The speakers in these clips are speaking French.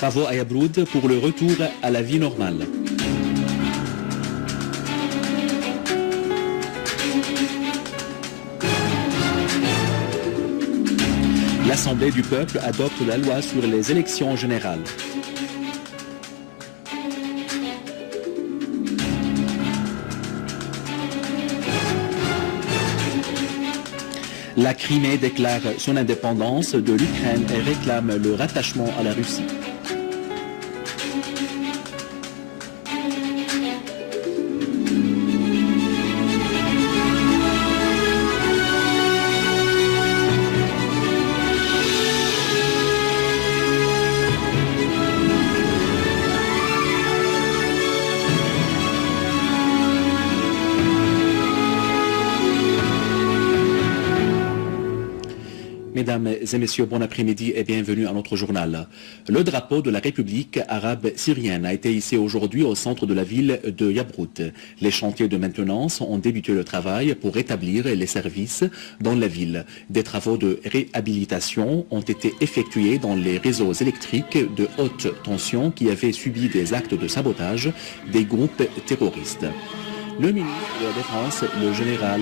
Travaux à Yabroud pour le retour à la vie normale. L'Assemblée du peuple adopte la loi sur les élections générales. La Crimée déclare son indépendance de l'Ukraine et réclame le rattachement à la Russie. Mesdames et messieurs, bon après-midi et bienvenue à notre journal. Le drapeau de la République arabe syrienne a été hissé aujourd'hui au centre de la ville de Yabrout. Les chantiers de maintenance ont débuté le travail pour rétablir les services dans la ville. Des travaux de réhabilitation ont été effectués dans les réseaux électriques de haute tension qui avaient subi des actes de sabotage des groupes terroristes. Le ministre de la Défense, le général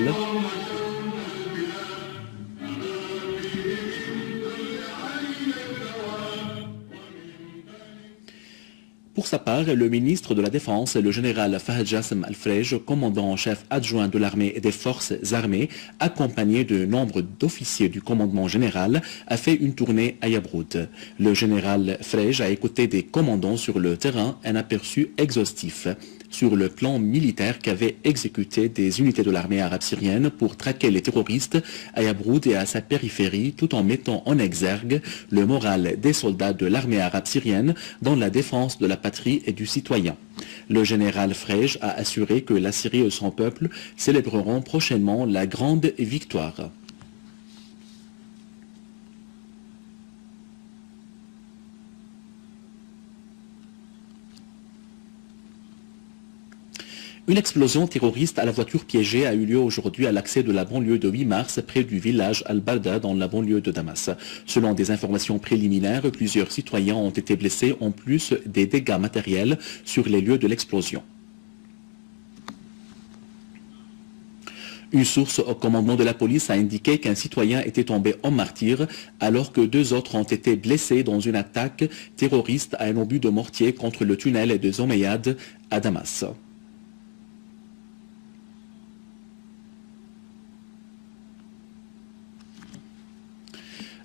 Pour sa part, le ministre de la Défense, le général Fahd Jassim Al-Frej, commandant en chef adjoint de l'armée et des forces armées, accompagné de nombre d'officiers du commandement général, a fait une tournée à Yabrout. Le général Frej a écouté des commandants sur le terrain un aperçu exhaustif sur le plan militaire qu'avaient exécuté des unités de l'armée arabe syrienne pour traquer les terroristes à Yabrout et à sa périphérie, tout en mettant en exergue le moral des soldats de l'armée arabe syrienne dans la défense de la patrie et du citoyen. Le général Frej a assuré que la Syrie et son peuple célébreront prochainement la grande victoire. Une explosion terroriste à la voiture piégée a eu lieu aujourd'hui à l'accès de la banlieue de 8 mars près du village Al-Barda dans la banlieue de Damas. Selon des informations préliminaires, plusieurs citoyens ont été blessés en plus des dégâts matériels sur les lieux de l'explosion. Une source au commandement de la police a indiqué qu'un citoyen était tombé en martyr alors que 2 autres ont été blessés dans une attaque terroriste à un obus de mortier contre le tunnel de Zomayad à Damas.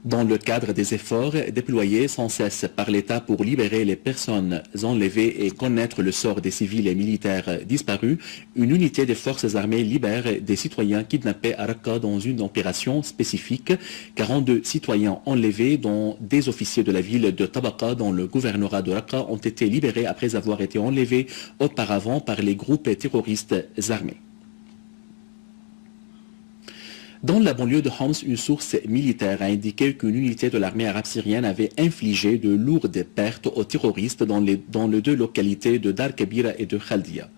Dans le cadre des efforts déployés sans cesse par l'État pour libérer les personnes enlevées et connaître le sort des civils et militaires disparus, une unité des forces armées libère des citoyens kidnappés à Raqqa dans une opération spécifique. 42 citoyens enlevés, dont des officiers de la ville de Tabaqa dans le gouvernorat de Raqqa, ont été libérés après avoir été enlevés auparavant par les groupes terroristes armés. Dans la banlieue de Homs, une source militaire a indiqué qu'une unité de l'armée arabe syrienne avait infligé de lourdes pertes aux terroristes dans les 2 localités de Dar Kabira et de Khaldia.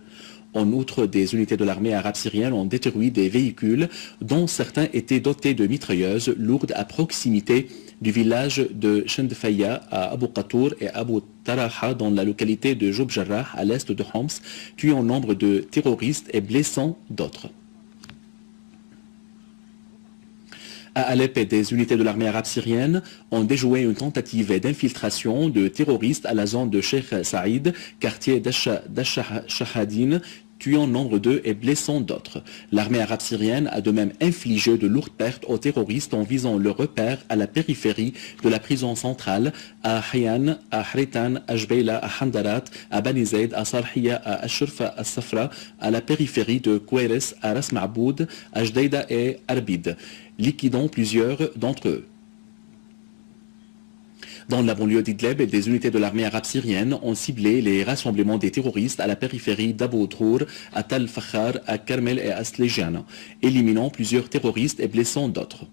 En outre, des unités de l'armée arabe syrienne ont détruit des véhicules dont certains étaient dotés de mitrailleuses lourdes à proximité du village de Chendfaya à Abu Qatour et Abu Taraha dans la localité de Joub Jarrah à l'est de Homs, tuant nombre de terroristes et blessant d'autres. À Alep, des unités de l'armée arabe syrienne ont déjoué une tentative d'infiltration de terroristes à la zone de Sheikh Saïd, quartier d'Ash-Shahadin, tuant nombre d'eux et blessant d'autres. L'armée arabe syrienne a de même infligé de lourdes pertes aux terroristes en visant le repère à la périphérie de la prison centrale, à Hayan, à Hritan, à Jbeila, à Handarat, à Bani Zaid, à Sarhiya, à Ashurfa, à Safra, à la périphérie de Koueres, à Ras Ma'boud, à Jdeida et Arbid, liquidant plusieurs d'entre eux. Dans la banlieue d'Idleb, des unités de l'armée arabe syrienne ont ciblé les rassemblements des terroristes à la périphérie d'Abu Drour, à Tal Fakhar, à Karmel et à Slejan, éliminant plusieurs terroristes et blessant d'autres.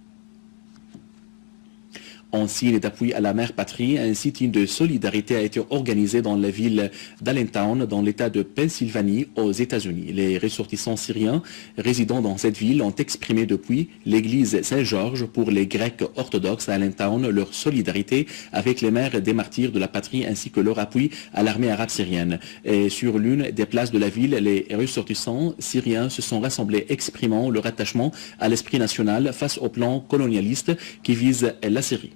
En signe d'appui à la mère patrie, un sit-in de solidarité a été organisé dans la ville d'Allentown, dans l'État de Pennsylvanie, aux États-Unis. Les ressortissants syriens résidant dans cette ville ont exprimé depuis l'église Saint-Georges pour les Grecs orthodoxes à Allentown leur solidarité avec les mères des martyrs de la patrie ainsi que leur appui à l'armée arabe syrienne. Et sur l'une des places de la ville, les ressortissants syriens se sont rassemblés exprimant leur attachement à l'esprit national face au plan colonialiste qui vise la Syrie.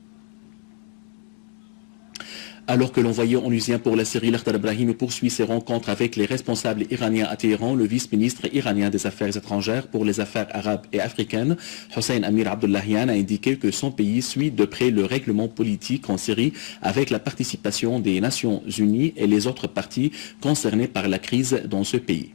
Alors que l'envoyé onusien pour la Syrie, Lakhdar Brahimi, poursuit ses rencontres avec les responsables iraniens à Téhéran, le vice-ministre iranien des Affaires étrangères pour les affaires arabes et africaines, Hossein Amir Abdollahian, a indiqué que son pays suit de près le règlement politique en Syrie avec la participation des Nations Unies et les autres parties concernées par la crise dans ce pays.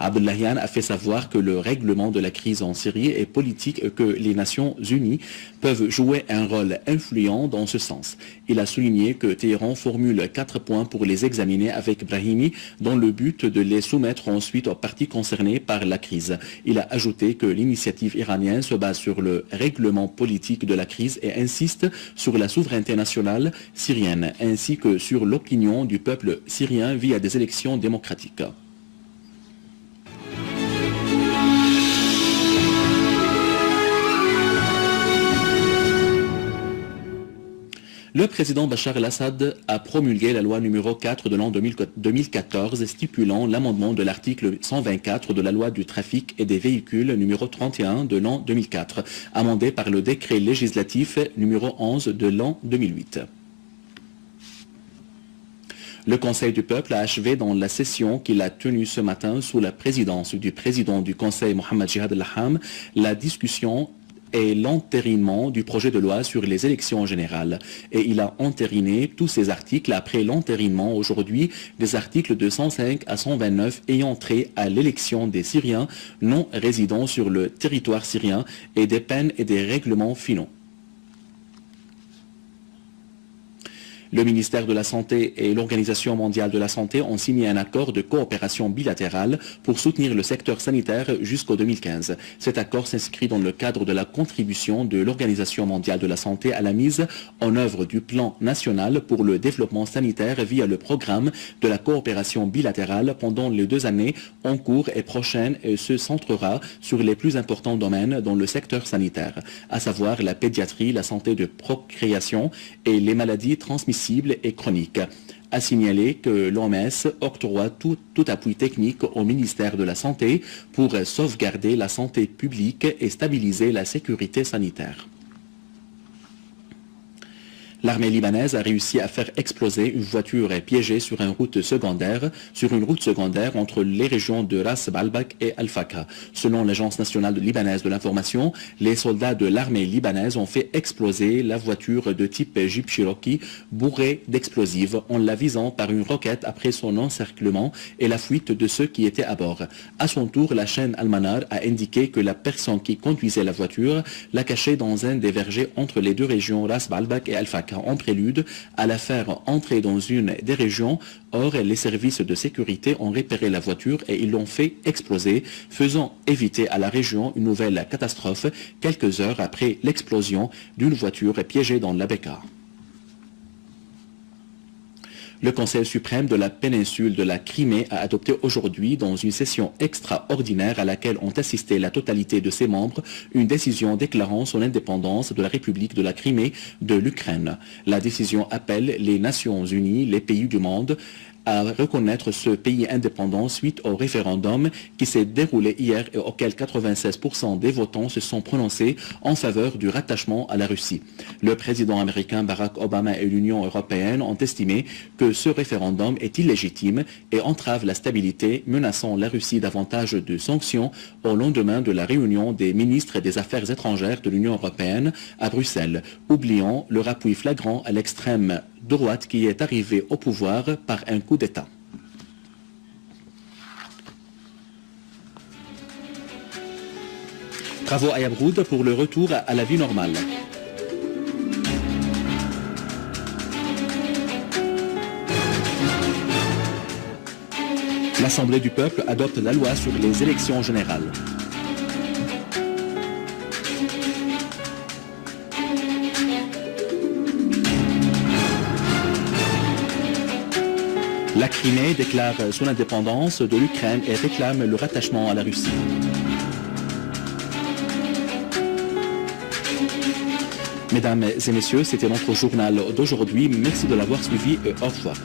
Abdollahian a fait savoir que le règlement de la crise en Syrie est politique et que les Nations Unies peuvent jouer un rôle influent dans ce sens. Il a souligné que Téhéran formule 4 points pour les examiner avec Brahimi dans le but de les soumettre ensuite aux parties concernées par la crise. Il a ajouté que l'initiative iranienne se base sur le règlement politique de la crise et insiste sur la souveraineté nationale syrienne ainsi que sur l'opinion du peuple syrien via des élections démocratiques. Le président Bachar el-Assad a promulgué la loi numéro 4 de l'an 2014 stipulant l'amendement de l'article 124 de la loi du trafic et des véhicules numéro 31 de l'an 2004, amendé par le décret législatif numéro 11 de l'an 2008. Le Conseil du peuple a achevé dans la session qu'il a tenue ce matin sous la présidence du président du Conseil Mohamed Jihad al-Laham la discussion et l'entérinement du projet de loi sur les élections générales. Et il a entériné tous ces articles après l'entérinement aujourd'hui des articles de 105 à 129 ayant trait à l'élection des Syriens non résidant sur le territoire syrien et des peines et des règlements finaux. Le ministère de la Santé et l'Organisation mondiale de la santé ont signé un accord de coopération bilatérale pour soutenir le secteur sanitaire jusqu'au 2015. Cet accord s'inscrit dans le cadre de la contribution de l'Organisation mondiale de la santé à la mise en œuvre du plan national pour le développement sanitaire via le programme de la coopération bilatérale pendant les 2 années en cours et prochaines et se centrera sur les plus importants domaines dans le secteur sanitaire, à savoir la pédiatrie, la santé de procréation et les maladies transmissibles et chroniques. A signalé que l'OMS octroie tout appui technique au ministère de la Santé pour sauvegarder la santé publique et stabiliser la sécurité sanitaire. L'armée libanaise a réussi à faire exploser une voiture piégée sur une route secondaire entre les régions de Ras Balbak et Al-Faka. Selon l'Agence nationale libanaise de l'information, les soldats de l'armée libanaise ont fait exploser la voiture de type Jeep Cherokee bourrée d'explosifs en la visant par une roquette après son encerclement et la fuite de ceux qui étaient à bord. À son tour, la chaîne Al-Manar a indiqué que la personne qui conduisait la voiture l'a cachée dans un des vergers entre les 2 régions Ras Balbak et Al-Faka, en prélude à la faire entrer dans une des régions. Or, les services de sécurité ont repéré la voiture et ils l'ont fait exploser, faisant éviter à la région une nouvelle catastrophe quelques heures après l'explosion d'une voiture piégée dans la Bekaa. Le Conseil suprême de la péninsule de la Crimée a adopté aujourd'hui, dans une session extraordinaire à laquelle ont assisté la totalité de ses membres, une décision déclarant son indépendance de la République de la Crimée de l'Ukraine. La décision appelle les Nations Unies, les pays du monde, à reconnaître ce pays indépendant suite au référendum qui s'est déroulé hier et auquel 96% des votants se sont prononcés en faveur du rattachement à la Russie. Le président américain Barack Obama et l'Union européenne ont estimé que ce référendum est illégitime et entrave la stabilité, menaçant la Russie davantage de sanctions au lendemain de la réunion des ministres des Affaires étrangères de l'Union européenne à Bruxelles, oubliant leur appui flagrant à l'extrême droite qui est arrivée au pouvoir par un coup d'État. Travaux à Yabroud pour le retour à la vie normale. L'Assemblée du peuple adopte la loi sur les élections générales. Crimée déclare son indépendance de l'Ukraine et réclame le rattachement à la Russie. Mesdames et messieurs, c'était notre journal d'aujourd'hui. Merci de l'avoir suivi et au revoir.